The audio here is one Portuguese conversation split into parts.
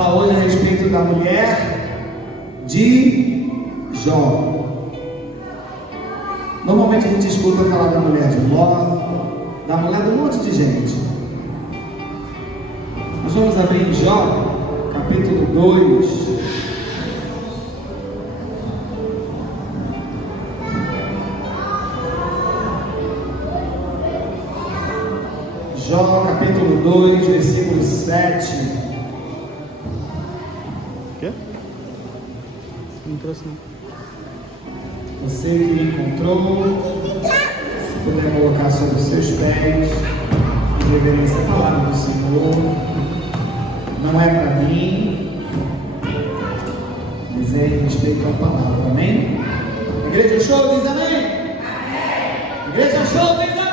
falar hoje a respeito da mulher de Jó. Normalmente a gente escuta falar da mulher de Ló, da mulher de um monte de gente. Nós vamos abrir em Jó, capítulo 2. Jó, capítulo 2, versículo 7. O quê? Não trouxe não. Você que encontrou, se puder colocar sobre os seus pés, em reverência à palavra do Senhor. Não é para mim, mas é em respeito à palavra, amém? A igreja show diz amém? Amém! A igreja show diz amém?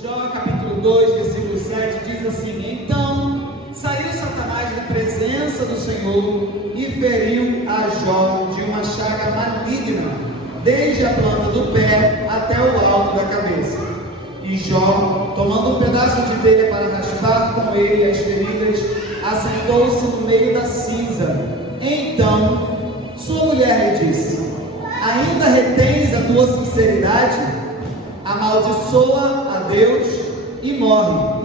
Jó capítulo 2, versículo 7 diz assim: Então saiu Satanás da presença do Senhor e feriu a Jó de uma chaga maligna, desde a planta do pé até o alto da cabeça. E Jó, tomando um pedaço de telha para raspar com ele as feridas, assentou-se no meio da cinza. Então sua mulher lhe disse: Ainda retens a tua sinceridade? Amaldiçoa a Deus e morre.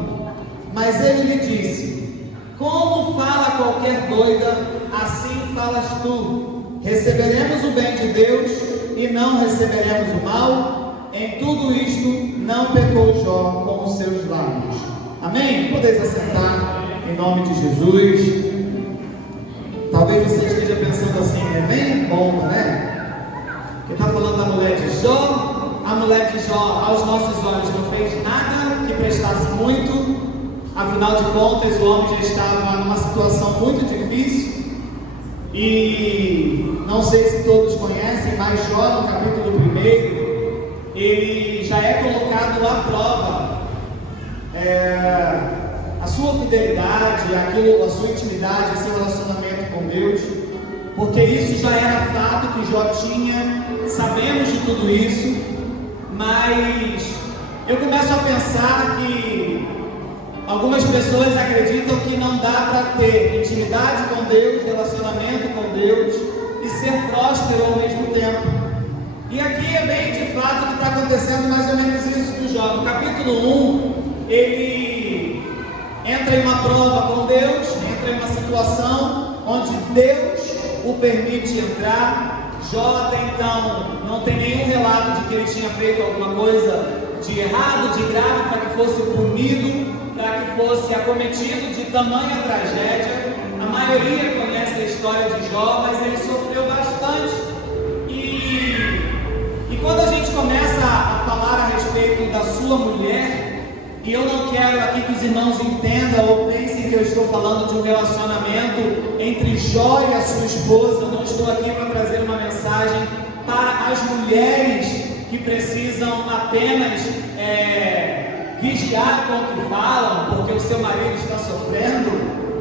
Mas ele lhe disse: Como fala qualquer doida, assim falas tu. Receberemos o bem de Deus e não receberemos o mal? Em tudo isto não pecou Jó com os seus lábios. Amém? Podeis assentar em nome de Jesus. Talvez você esteja pensando assim, vem bomba, né? Que está falando da mulher de Jó. A mulher de Jó, aos nossos olhos, não fez nada que prestasse muito. Afinal de contas, o homem já estava numa situação muito difícil. E não sei se todos conhecem, mas Jó, no capítulo 1, ele já é colocado à prova. A sua fidelidade, a sua intimidade, seu relacionamento com Deus. Porque isso já era fato que Jó tinha, sabemos de tudo isso. Mas eu começo a pensar que algumas pessoas acreditam que não dá para ter intimidade com Deus, relacionamento com Deus e ser próspero ao mesmo tempo. E aqui é bem de fato que está acontecendo mais ou menos isso com Jó. No capítulo 1, ele entra em uma prova com Deus, entra em uma situação onde Deus o permite entrar. Jó até então não tem nenhum relato de que ele tinha feito alguma coisa de errado, de grave, para que fosse punido, para que fosse acometido de tamanha tragédia. A maioria conhece a história de Jó, mas ele sofreu bastante. E quando a gente começa a falar a respeito da sua mulher, e eu não quero aqui que os irmãos entendam ou pensem que eu estou falando de um relacionamento entre Jó e a sua esposa. Eu não estou aqui para trazer uma mensagem para as mulheres que precisam apenas vigiar com o que falam, porque o seu marido está sofrendo,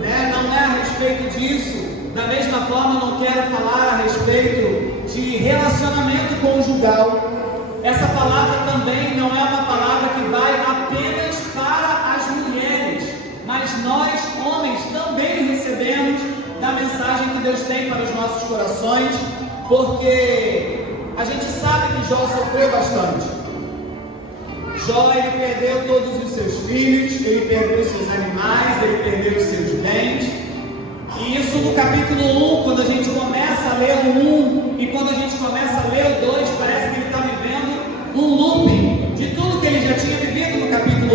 né? Não é a respeito disso. Da mesma forma, eu não quero falar a respeito de relacionamento conjugal. Essa palavra também não é uma palavra que vai apenas para as mulheres, mas nós, homens, também recebemos da mensagem que Deus tem para os nossos corações, porque a gente sabe que Jó sofreu bastante. Jó, ele perdeu todos os seus filhos, ele perdeu os seus animais, ele perdeu os seus bens. E isso no capítulo 1, quando a gente começa a ler o 1 e quando a gente começa a ler o 2, parece que ele está vivendo um looping de tudo que ele já tinha vivido no capítulo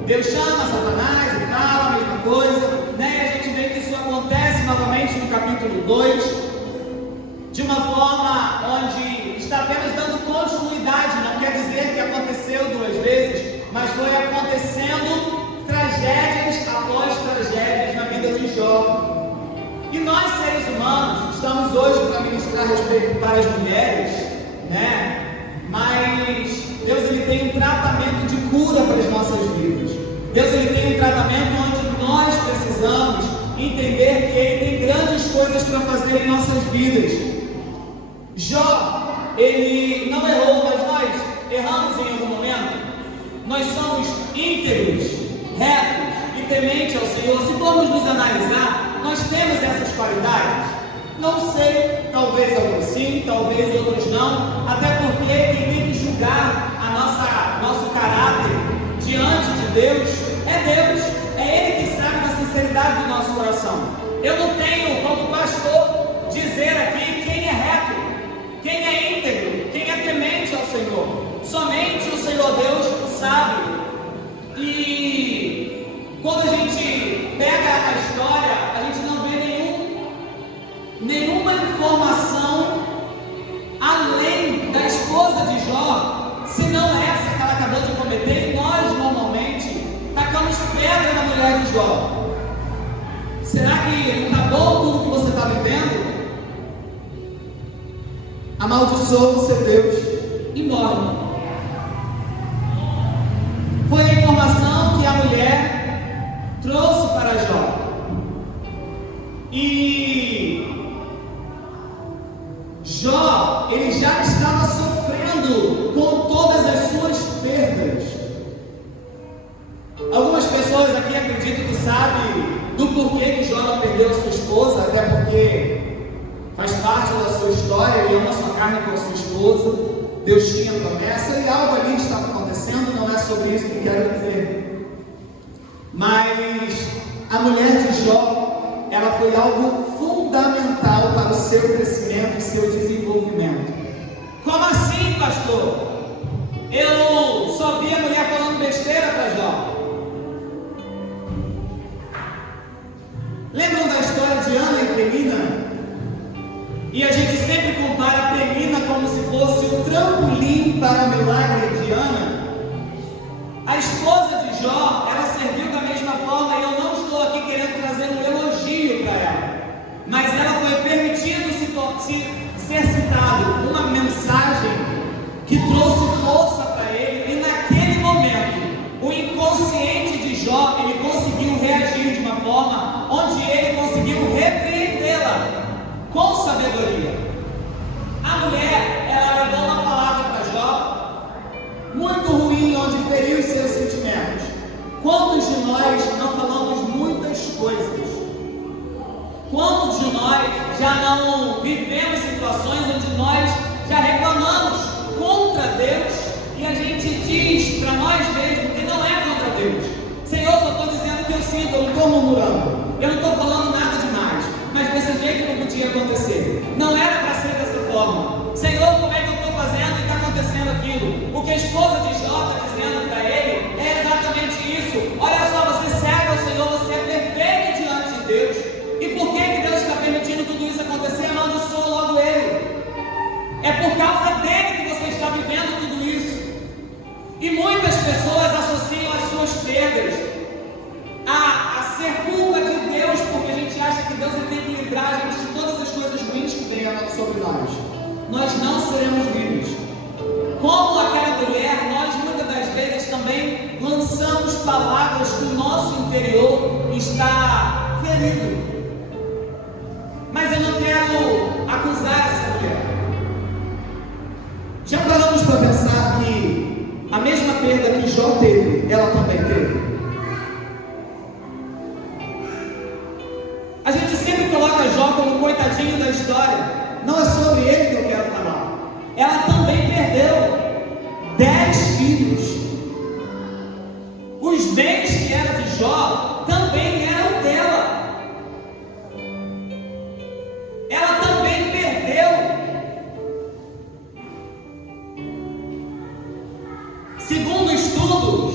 1. Deus chama Satanás e fala a mesma coisa, né? E a gente vê que isso acontece novamente no capítulo 2, de uma forma onde está apenas dando continuidade. Não quer dizer que aconteceu duas vezes, mas foi acontecendo tragédias após tragédias na vida de Jó. E nós, seres humanos, estamos hoje para ministrar a respeito para as mulheres, né? Mas Deus, ele tem um tratamento de cura para as nossas vidas. Deus, ele tem um tratamento onde nós precisamos entender que ele tem grandes coisas para fazer em nossas vidas. Jó, ele não errou, mas nós erramos em algum momento. Nós somos íntegros, retos e temente ao Senhor. Se formos nos analisar, nós temos essas qualidades? Não sei, talvez alguns sim, talvez outros não, até porque quem tem que julgar nosso caráter diante de Deus é Deus, é Ele que sabe da sinceridade do nosso coração. Eu não tenho, como pastor, dizer aqui quem é reto, quem é íntegro, quem é temente ao Senhor. Somente o Senhor Deus sabe. E quando a gente pega a história, a gente não vê nenhuma informação além da esposa de Jó, senão essa que ela acabou de cometer. E nós normalmente tacamos pedra na mulher de Jó. Será que não está bom tudo que você está vivendo? Amaldiçoa o seu Deus e morre. Foi a informação que a mulher trouxe para Jó. E Jó, ele já estava sofrendo com todas as suas perdas. Algumas pessoas aqui acreditam que sabem do porquê que Jó não perdeu a sua esposa, até porque faz parte da sua história, ele ama sua carne com a sua esposa, Deus tinha promessa e algo ali estava acontecendo, não é sobre isso que eu quero dizer. Mas a mulher de Jó, ela foi algo fundamental para o seu crescimento e seu desenvolvimento. Como assim, pastor? Eu só vi a mulher falando besteira para Jó. Lembram da história de Ana e Penina? E a gente sempre compara a Penina como se fosse o trampolim para o milagre de Ana. A esposa de Jó, ela serviu da mesma forma, e eu não estou aqui querendo trazer um elogio para ela, mas ela foi permitido ser citado uma mensagem que trouxe força para ele, e naquele momento, o inconsciente de Jó, ele conseguiu reagir de uma forma onde ele conseguiu repreendê-la com sabedoria. A mulher, ela levou uma palavra para Jó muito ruim, onde feriu os seus sentimentos. Quantos de nós não falamos muitas coisas? Quantos de nós já não vivemos situações onde nós já reclamamos contra Deus e a gente diz para nós mesmos que não é contra Deus? Senhor, só estou dizendo o que eu sinto, eu não estou murmurando, eu não estou falando nada demais, mas desse jeito não podia acontecer, não era para ser dessa forma. Senhor, como é que eu estou fazendo e está acontecendo aquilo? O que a esposa de Jó está dizendo para ele é exatamente isso. Olha só, você serve ao Senhor, você é perfeito diante de Deus, e por que Deus está permitindo tudo isso acontecer? Amaldiçoa logo ele. É por causa dele que você está vivendo tudo isso. E muitas pessoas associam as suas perdas a ser culpa de Deus, porque a gente acha que Deus tem que livrar a gente de todas as coisas ruins que vêm sobre nós. Nós não seremos livres. Como aquela mulher, nós muitas das vezes também lançamos palavras que o nosso interior está ferido. Mas eu não quero acusar essa mulher. Já paramos para pensar que a mesma perda que Jó teve, ela também teve? A gente sempre coloca Jó como coitadinho da história. Não é sobre ele que eu quero falar. Ela também perdeu 10 filhos. Os bens que eram de Jó também eram dela. Ela também perdeu. Segundo estudos,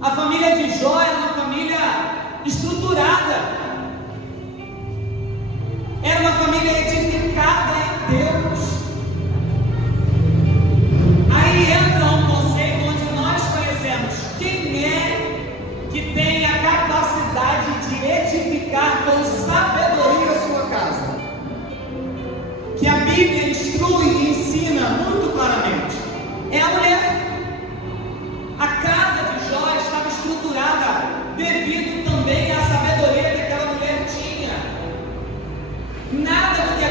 a família de Jó era uma família estruturada. Era uma família edificada em Deus. Aí entra um conceito onde nós conhecemos quem é que tem a capacidade de edificar com sabedoria a sua casa. Que a Bíblia instrui e ensina muito claramente. É a mulher. A casa de Jó estava estruturada devido também à sabedoria que aquela mulher tinha. Nada do que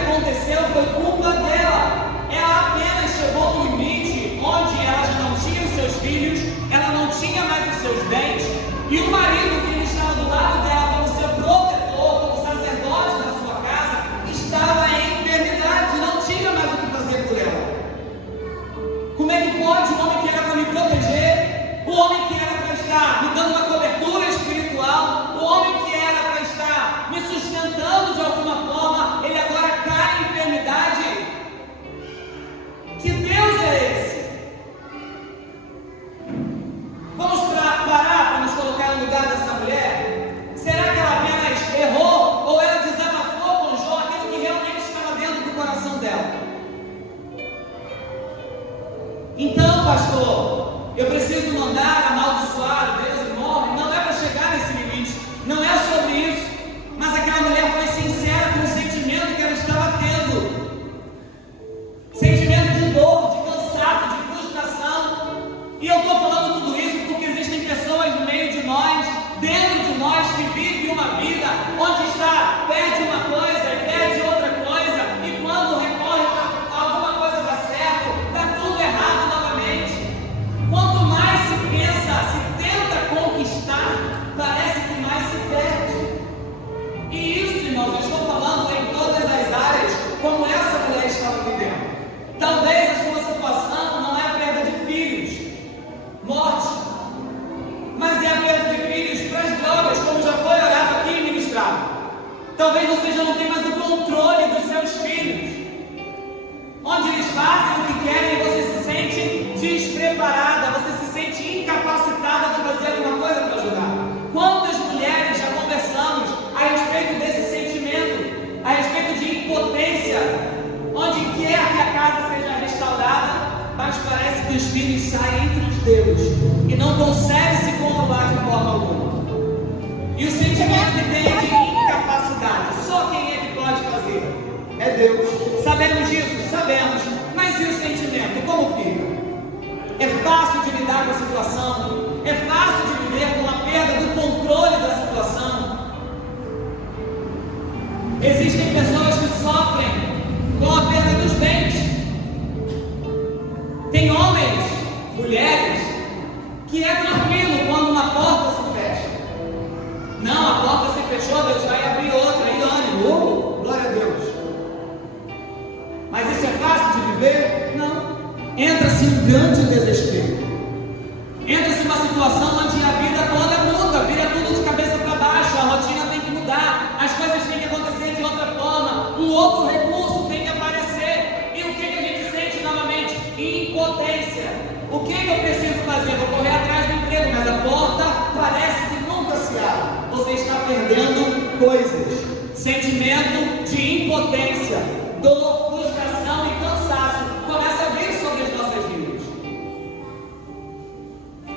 uma vida onde está, pede uma coisa e pede outra coisa, e quando recorre para alguma coisa dá certo, dá tudo errado novamente. Quanto mais se pensa, se tenta conquistar, parece que mais se perde. E isso, irmãos, eu estou falando em todas as áreas, como essa mulher estava vivendo. Talvez a sua situação não é a perda de filhos, morte, mas é a perda de filhos para as drogas, como já foi orado aqui e ministrado. Talvez você já não tenha mais o controle dos seus filhos, onde eles fazem o que querem e você se sente despreparada, você se sente incapacitada de fazer alguma coisa para ajudar. Quantas mulheres já conversamos a respeito desse sentimento, a respeito de impotência, onde quer que a casa seja restaurada, mas parece que os filhos saem entre os dedos e não conseguem se controlar de forma alguma. E o sentimento que tem é de incapacidade. Só quem é que pode fazer? É Deus. Sabemos disso? Sabemos. Mas e o sentimento? Como fica? É fácil de lidar com a situação? É fácil de viver com a perda do controle da situação? Existem pessoas que sofrem com a perda dos bens. Tem homens, mulheres, que é tranquilo quando uma porta se fecha. Não, a porta se fechou, Deus vai abrir outra, e ânimo, glória a Deus. Mas isso é fácil de viver? Não. Entra-se em grande desespero. Entra-se numa situação onde a vida toda muda, vira tudo de cabeça para baixo, a rotina tem que mudar, as coisas têm que acontecer de outra forma, um outro recurso tem que aparecer. E o que a gente sente novamente? Impotência. O que eu preciso fazer? Vou correr atrás do emprego, mas a porta parece que nunca se abre. Você está perdendo coisas. Sentimento de impotência, dor, frustração e cansaço começa a vir sobre as nossas vidas.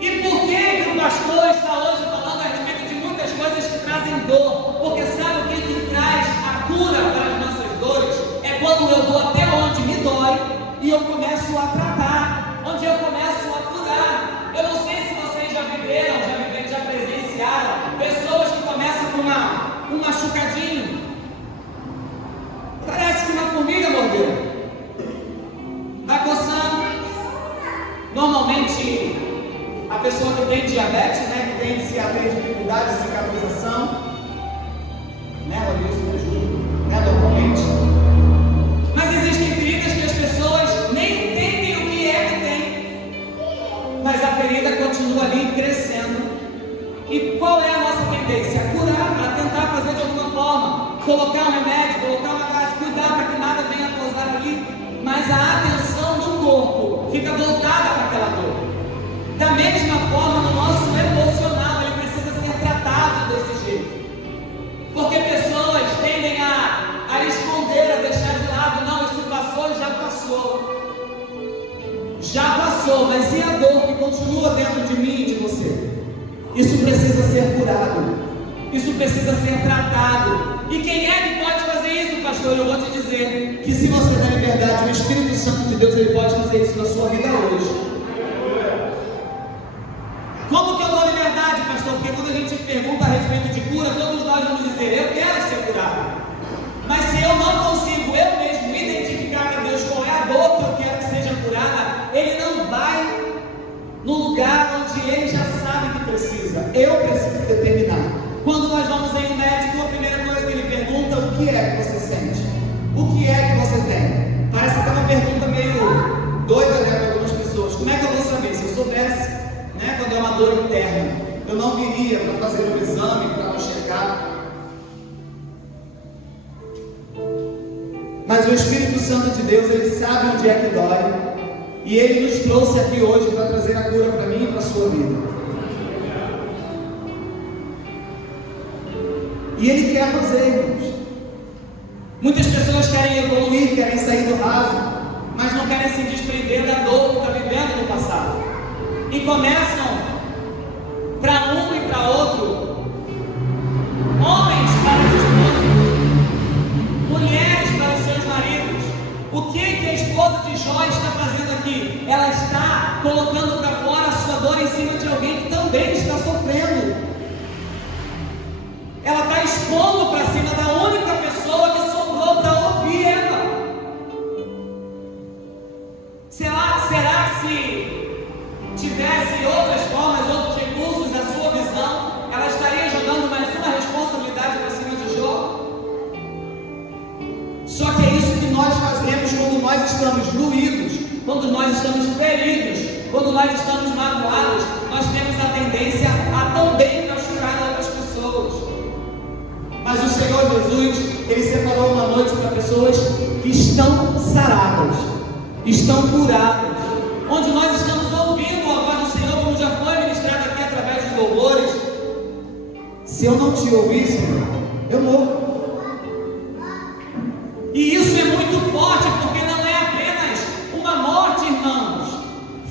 E por que o pastor está hoje falando a respeito de muitas coisas que trazem dor? Porque sabe o que traz a cura para as nossas dores? É quando eu vou até onde me dói e eu começo a tratar, onde eu começo a curar. Eu não sei se vocês já viveram, já presenciaram pessoas que começam com um machucadinho. Parece que uma formiga mordeu. Vai coçando. Normalmente, a pessoa que tem diabetes, que tem dificuldade de cicatrização, Olha isso, me ajuda, normalmente. Mas existem feridas que as pessoas nem entendem o que é que tem. Mas a ferida continua ali crescendo. E qual é a nossa tendência? A curar, a tentar fazer de alguma forma, colocar um remédio, colocar uma gás, cuidar para que nada venha a pousar ali. Mas a atenção do corpo fica voltada para aquela dor. Da mesma forma, no nosso emocional, ele precisa ser tratado desse jeito. Porque pessoas tendem a esconder, a deixar de lado. Não, isso passou e já passou. Já passou, mas e a dor que continua dentro de mim e de você? Isso precisa ser curado. Isso precisa ser tratado. E quem é que pode fazer isso, pastor? Eu vou te dizer que se você der liberdade, o Espírito Santo de Deus, ele pode fazer isso na sua vida hoje. Como que eu dou liberdade, pastor? Porque quando a gente pergunta a respeito de cura, todos nós vamos dizer, eu quero ser curado. Mas se eu não consigo eu mesmo identificar para Deus qual é a dor que eu quero que seja curada, ele não vai no lugar onde ele já sabe que precisa. Eu preciso determinar. Quando nós vamos em um médico, a primeira coisa que ele pergunta, o que é que você sente? O que é que você tem? Parece até uma pergunta meio doida, para algumas pessoas. Como é que eu vou saber? Se eu soubesse, quando é uma dor interna, eu não viria para fazer um exame, para não checar. Mas o Espírito Santo de Deus, ele sabe onde é que dói, e ele nos trouxe aqui hoje para trazer a cura para mim e para a sua vida. E ele quer fazer, irmãos. Muitas pessoas querem evoluir, querem sair do raso, mas não querem se desprender da dor que está vivendo no passado. E começam para um e para outro, homens para os esposos, mulheres para os seus maridos. O que a esposa de Jó está fazendo aqui? Ela está colocando para fora a sua dor em cima de alguém que também está sofrendo. Ela está expondo para cima da única pessoa que sobrou para ouvir ela. Será que se tivesse outras formas, outros recursos, a sua visão, ela estaria jogando mais uma responsabilidade para cima de Jó? Só que é isso que nós fazemos quando nós estamos doídos, quando nós estamos feridos, quando nós estamos magoados. Nós temos a tendência a também machucar outras pessoas. Mas o Senhor Jesus, Ele separou uma noite para pessoas que estão saradas, estão curadas, onde nós estamos ouvindo a voz do Senhor, como já foi ministrado aqui através dos louvores. Se eu não te ouvir, Senhor, eu morro. E isso é muito forte, porque não é apenas uma morte, irmãos,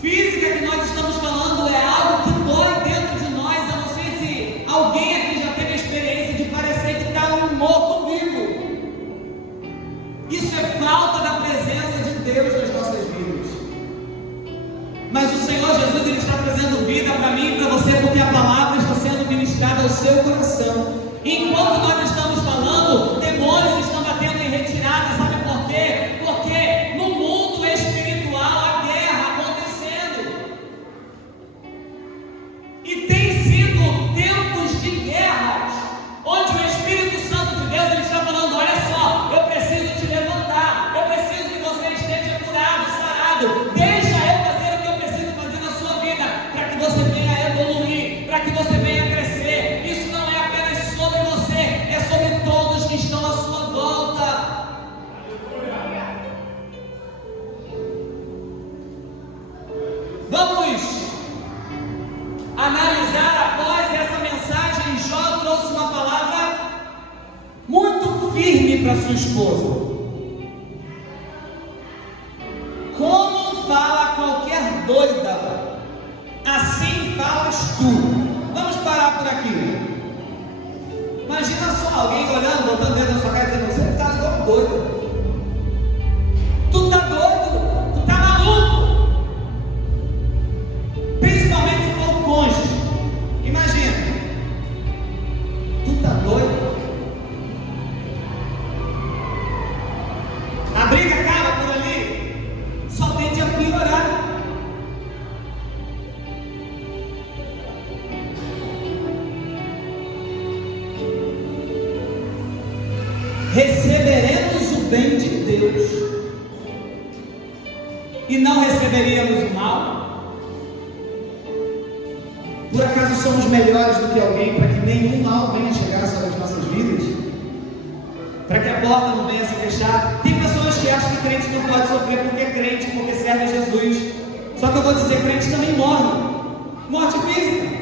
física que nós estamos falando, é algo que dói dentro de nós. Eu não sei se alguém aqui já teve a experiência de parecer que está um morto vivo. Isso é falta da presença de Deus nas nossas vidas. Mas o Senhor Jesus, Ele está trazendo vida para mim e para você, porque a palavra está sendo ministrada ao seu coração. Enquanto nós estamos falando, demônios estão batendo em retirada. Sabe por quê? Porque no mundo espiritual há guerra acontecendo. E tem sido tempos de guerras, onde o Espírito Santo de Deus, Ele está falando: olha só, eu preciso te levantar, eu preciso que você esteja curado, sarado. Deixa eu fazer o que eu preciso fazer na sua vida, para que você venha evoluir, para que você venha crescer. Isso não é apenas sobre você, é sobre todos que estão à sua volta. Vamos analisar após essa mensagem. Jó trouxe uma palavra muito firme para sua esposa. Como fala qualquer doida, assim falas tu. Vamos parar por aqui. Imagina só alguém olhando, botando o dedo na sua cara e dizendo: você está igual doido. Tu está doido, tu está maluco. Principalmente se for um cônjuge. Imagina, tu está doido. A briga acaba por ali, só tende a piorar. Receberemos o bem de Deus e não receberíamos o mal? Por acaso somos melhores do que alguém para que nenhum mal venha chegar sobre as nossas vidas? Para que a porta não venha se fechar? Tem pessoas que acham que crente não pode sofrer porque é crente, porque serve a Jesus. Só que eu vou dizer, crente também morre. Morte física.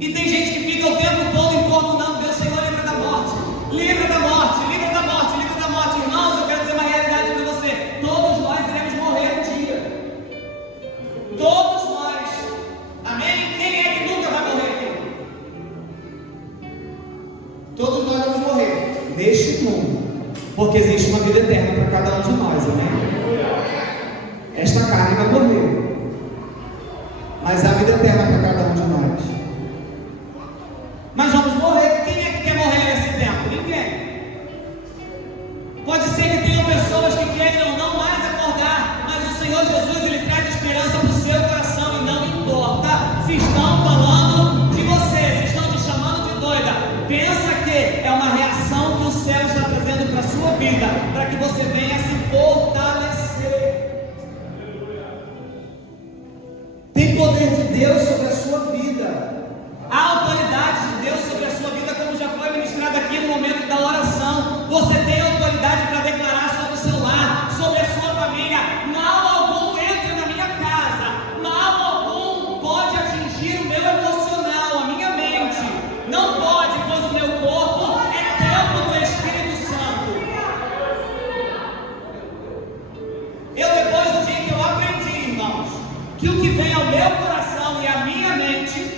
E tem gente que fica o tempo todo importunando Deus: Senhor, livra da morte, livra da morte, livra da morte, livra da morte. Irmãos, eu quero dizer uma realidade para você: todos nós iremos morrer um dia. Todos nós. Amém? Quem é que nunca vai morrer aqui? Todos nós vamos morrer neste mundo, porque existe uma vida eterna para cada um de nós. Amém? Esta carne vai morrer, mas há vida eterna para cada um de nós. Mas vamos morrer. Quem é que quer morrer nesse tempo? Ninguém. Pode ser que tenham pessoas que queiram não mais acordar, mas o Senhor Jesus, Ele traz esperança para o seu coração. E não importa se estão falando de você, se estão te chamando de doida. Pensa que é uma reação que o céu está trazendo para a sua vida, para que você venha se fortalecer. Tem poder de Deus sobre a sua vida. A autoridade de Deus sobre a sua vida, como já foi ministrado aqui no momento da oração. Você tem autoridade para declarar sobre o seu lar, sobre a sua família. Mal algum entra na minha casa, mal algum pode atingir o meu emocional, a minha mente. Não pode, pois o meu corpo é templo do Espírito Santo. Eu, depois do dia que eu aprendi, irmãos, que o que vem ao meu coração e à minha mente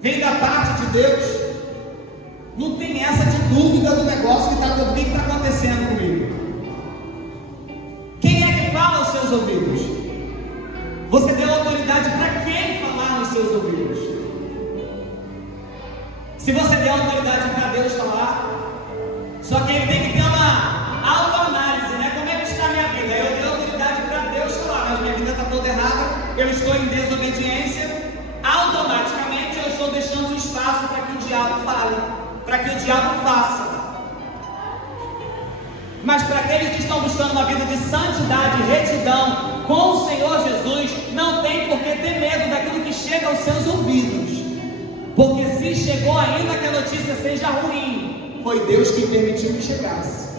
vem da parte de Deus, não tem essa de dúvida do negócio que está acontecendo comigo. Quem é que fala aos seus ouvidos? Você deu autoridade para quem falar nos seus ouvidos? Se você der autoridade para Deus falar, só que ele tem que ter uma autoanálise, né? Como é que está a minha vida? Eu dei autoridade para Deus falar, mas minha vida está toda errada, eu estou em desobediência. Automaticamente eu estou deixando um espaço para que o diabo fale, para que o diabo faça. Mas para aqueles que estão buscando uma vida de santidade e retidão com o Senhor Jesus, não tem por que ter medo daquilo que chega aos seus ouvidos, porque se chegou ainda que a notícia seja ruim, foi Deus que permitiu que chegasse.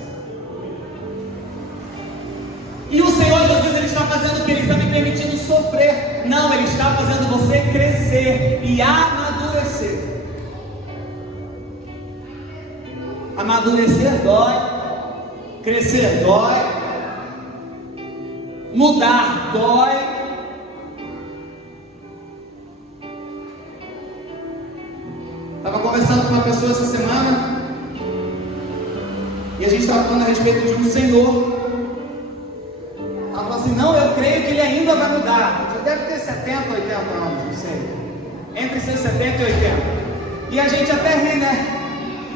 E o Senhor Jesus, Ele está fazendo o que? Ele está me permitindo sofrer? Não, Ele está fazendo você crescer e amadurecer. Amadurecer dói, crescer dói, mudar dói. Estava conversando com uma pessoa essa semana e a gente estava falando a respeito de um senhor. Ela falou assim: não, eu creio que ele ainda vai mudar. Já deve ter 70, 80 anos, não sei. Entre seus 70 e 80. E a gente até ri, né?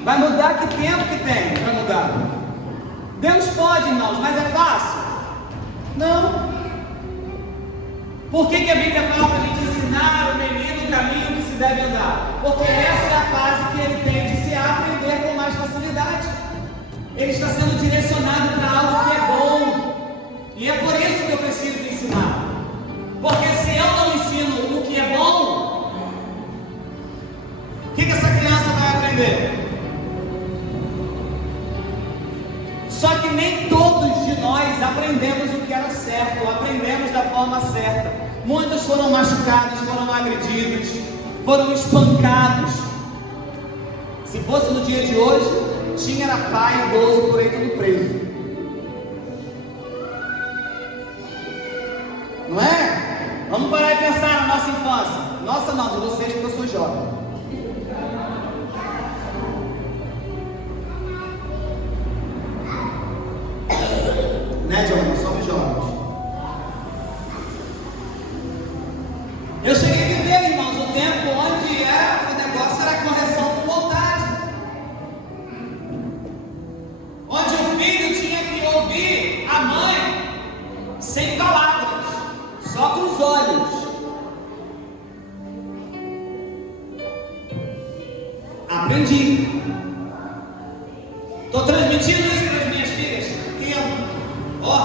Vai mudar, que tempo que tem para mudar? Deus pode, irmãos, mas é fácil? Não. Por que a Bíblia fala para a gente ensinar o menino o caminho que se deve andar? Porque essa é a fase que ele tem de se aprender com mais facilidade. Ele está sendo direcionado para algo que é bom. E é por isso que eu preciso ensinar. Porque se eu não ensino o que é bom, o que essa criança vai aprender? Só que nem todos de nós aprendemos o que era certo, aprendemos da forma certa. Muitos foram machucados, foram agredidos, foram espancados. Se fosse no dia de hoje, tinha era pai idoso por aí tudo preso. Não é? Vamos parar e pensar na nossa infância. Nossa não, de vocês, porque eu sou jovem. Né, jovem? Nós somos jovens. Eu cheguei a viver, irmãos, um tempo onde o negócio era correção com vontade. Onde o filho tinha que ouvir a mãe sem palavras, só com os olhos. Aprendi. Estou transmitindo isso para as minhas filhas. Ó.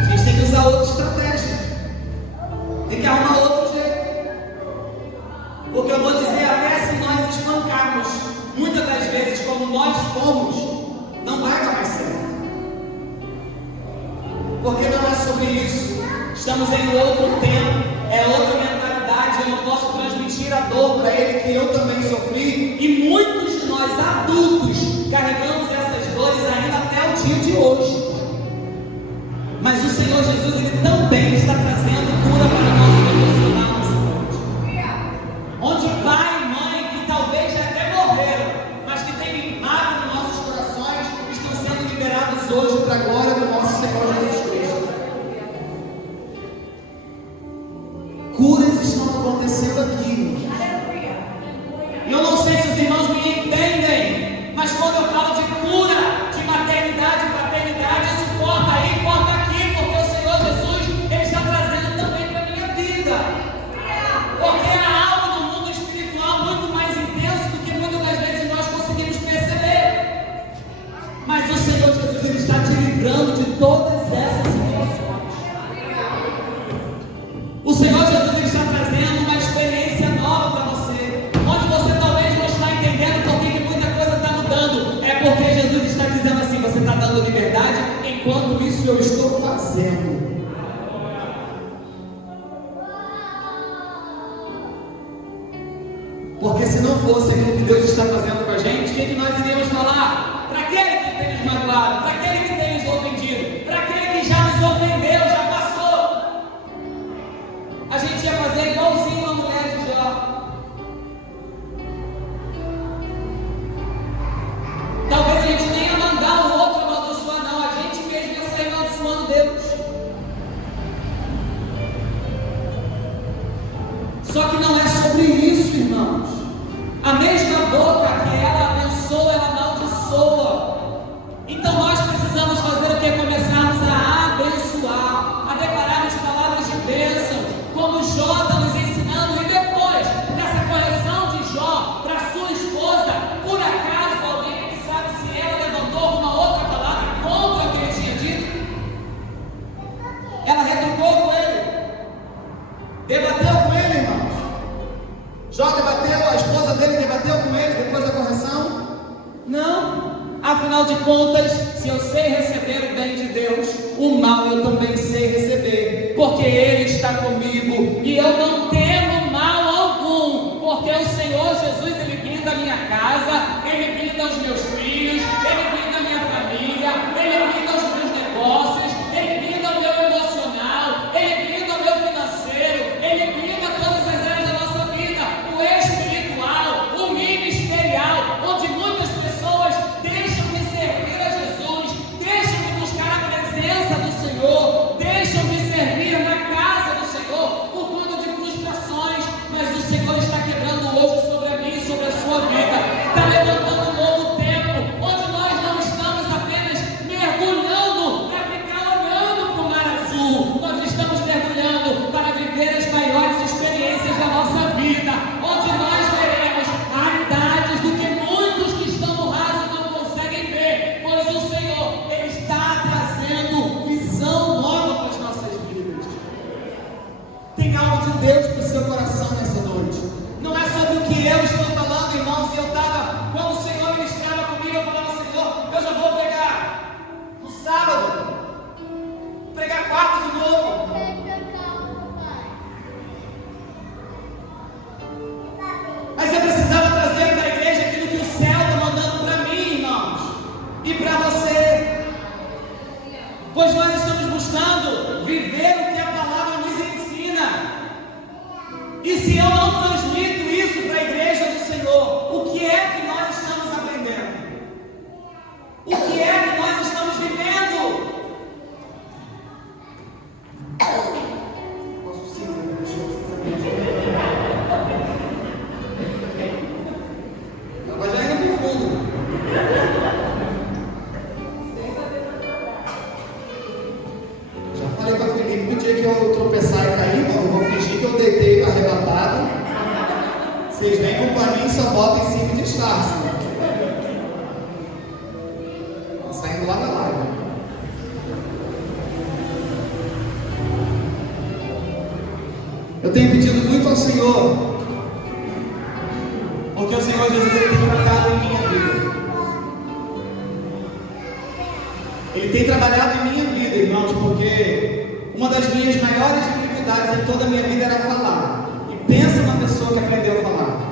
A gente tem que usar outra estratégia. Tem que arrumar outro jeito. Porque eu vou dizer, até se nós espancarmos, muitas das vezes como nós fomos, não vai dar mais certo. Porque não é sobre isso. Estamos em outro tempo, é outra mentalidade. Eu não posso transmitir a dor para ele que eu também sofri. E muitos de nós adultos carregamos essas dores ainda até o dia de hoje. Mas o Senhor Jesus, Ele também está trazendo cura para o nosso emocional nessa noite. Onde pai e mãe que talvez já até morreram, mas que têm limado nos nossos corações, estão sendo liberados hoje para a glória do nosso Senhor Jesus Cristo. Curas estão acontecendo aqui. E eu não sei se os irmãos me entendem, mas quando eu falo de cura, de maternidade e paternidade, isso corta aí, corta aqui, porque o Senhor Jesus, Ele está trazendo também para a minha vida. Porque há algo no mundo espiritual muito mais intenso do que muitas das vezes nós conseguimos perceber. Mas o Senhor Jesus, Ele está te livrando de todas essas situações. O Senhor Jesus, Ele está trazendo uma experiência nova para você, onde você talvez não está entendendo por que muita coisa está mudando. É porque Jesus está dizendo assim: você está dando liberdade, enquanto isso eu estou fazendo. Porque se não fosse aquilo que Deus está fazendo com a gente, o que nós iríamos falar? Para aquele que tem nos magoado, para aquele que tem nos ofendido, para aquele que já nos ofendeu, já passou. A gente ia fazer igualzinho a mulher de Jó. Talvez a gente nem ia mandar o outro amaldiçoar, não. A gente mesmo ia sair amaldiçoando Deus. Só que não é sobre isso, irmãos. A mesma boca que ela abençoa, ela amaldiçoa. Então nós precisamos fazer o que? Começarmos a abençoar, a declararmos palavras de bênção, como Jó está nos ensinando. E depois dessa correção de Jó para sua esposa, por acaso alguém que sabe se ela levantou alguma outra palavra contra o que ele tinha dito? Ela retrucou com ele, debateu com ele, irmãos. Jó debateu, a esposa dele debateu com ele depois da correção? Não. Afinal de contas, se eu sei receber o bem de Deus, o mal eu também sei receber, porque Ele está comigo e eu não temo mal algum, porque o Senhor Jesus, Ele blinda a minha casa, Ele blinda os meus filhos, Ele blinda a minha família, Ele blinda os meus negócios, Ele blinda o meu emocional, Ele blinda o meu financeiro, Ele blinda todas as áreas da nossa vida, o espiritual, o ministerial, onde muitas pessoas deixam de servir a Jesus, deixam de buscar a presença do Senhor, deixam de servir na casa do Senhor por conta de frustrações, mas o Senhor está quebrando hoje sobre a mim e sobre a sua vida, está levantando um novo tempo, onde nós não estamos apenas mergulhando para ficar olhando para o mar azul, nós estamos mergulhando para viver as maiores experiências da nossa vida, onde nós veremos raridades do que muitos que estão no raso não conseguem ver, pois o Senhor, Ele está trazendo visão nova para as nossas vidas. Tem algo de Deus para o seu coração nessa noite. Não é sobre o que eu estou falando, irmãos. Eu estava, quando o Senhor ministrava comigo, eu falava, Senhor, eu já vou pregar no sábado, pregar quarta de novo. Mas eu precisava trazer para a igreja aquilo que o céu está mandando para mim, irmãos, e para você, pois nós estamos buscando viver o que a palavra nos ensina. E se eu não transmito isso para a igreja do Senhor, o que é que nós estamos aprendendo? O que é que nós estamos vivendo? Posso sim, agora já indo para o fundo. Já falei para Felipe que o dia que eu tropeçar e cair, irmão, eu vou fingir que eu deitei arrebatado. Vocês vêm com o paninho e só botam em cima e disfarçam. Tá saindo lá da live. Eu tenho pedido muito ao Senhor, porque o Senhor Jesus, Ele tem tratado em minha vida. Ele tem trabalhado em minha vida, irmãos, porque uma das minhas maiores dificuldades em toda a minha vida era falar. E pensa numa pessoa que aprendeu a falar.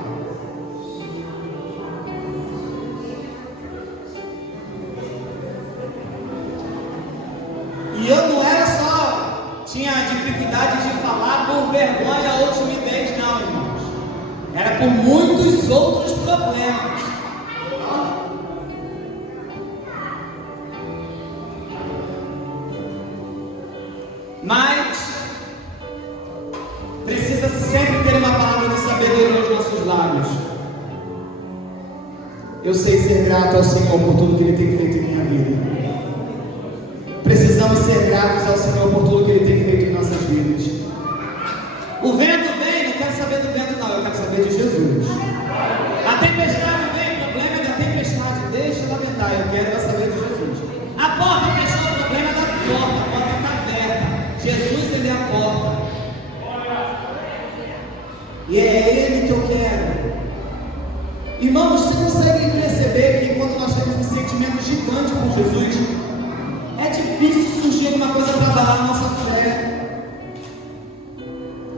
E eu não era só, tinha dificuldade de falar por vergonha ou timidez, não, irmãos. Era por muitos outros problemas. Mas precisa-se sempre ter uma palavra de sabedoria nos nossos lábios. Eu sei ser grato ao Senhor por tudo que Ele tem feito em minha vida. Precisamos ser gratos ao Senhor por tudo que Ele tem feito em nossas vidas. O vento vem, não quero saber do vento não, eu quero saber de Jesus. A tempestade vem, o problema é da tempestade, deixa ela ventar, eu quero saber de Jesus. A porta fechou, o problema é da porta, a porta está aberta. Jesus, Ele é a porta. E é Ele que eu quero. Irmãos, você consegue perceber que quando nós temos um sentimento gigante por Jesus, é difícil surgir alguma coisa para abalar a nossa fé.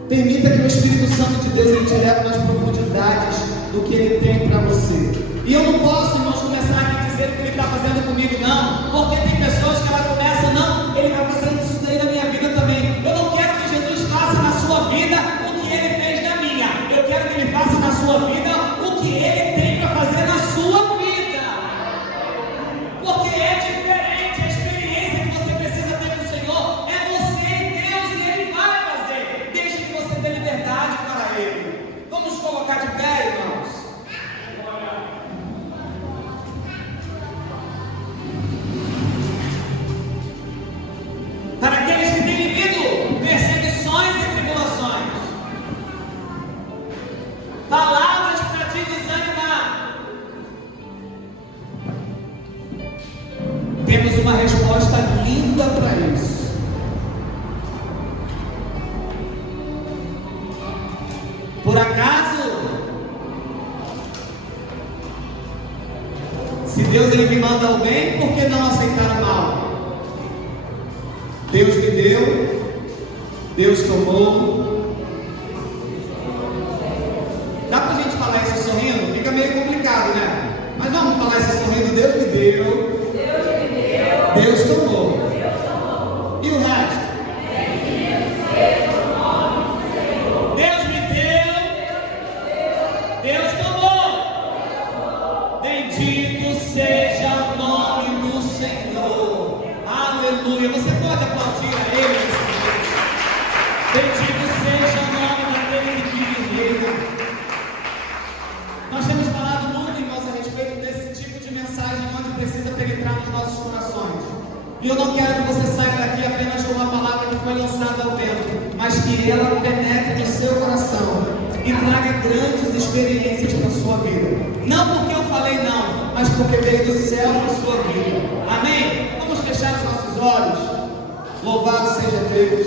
Permita que o Espírito Santo de Deus Ele te leve nas profundidades do que Ele tem para você. E eu não posso, irmãos, começar aqui a dizer o que Ele está fazendo comigo, não, porque tem pessoas que ela começa, não, Ele está fazendo isso daí na minha vida também. Eu não quero que Jesus faça na sua vida o que Ele fez na minha. Eu quero que Ele faça na sua vida o que Ele tem para fazer na sua vida. Porque é diferente, a experiência que você precisa ter com o Senhor é você e Deus, e Ele vai fazer, desde que você dê liberdade para Ele. Deus ele me manda o bem, por que não aceitar o mal? Deus me deu, Deus tomou. Dá pra gente falar isso sorrindo? Fica meio complicado, né? Mas vamos falar isso sorrindo. Deus me deu, Deus tomou. E o resto? Deus me deu, Deus tomou. Bendito seja o nome do Senhor. Aleluia. Você pode aplaudir a Ele. Bendito seja o nome daquele que vive e reina. Nós temos falado muito, irmãos, a respeito desse tipo de mensagem onde precisa penetrar nos nossos corações. E eu não quero que você saia daqui apenas com uma palavra que foi lançada ao vento, mas que ela penetre no seu coração e traga grandes experiências para a sua vida. Não porque eu falei não, mas porque veio do céu para a sua vida. Amém? Vamos fechar os nossos olhos. Louvado seja Deus.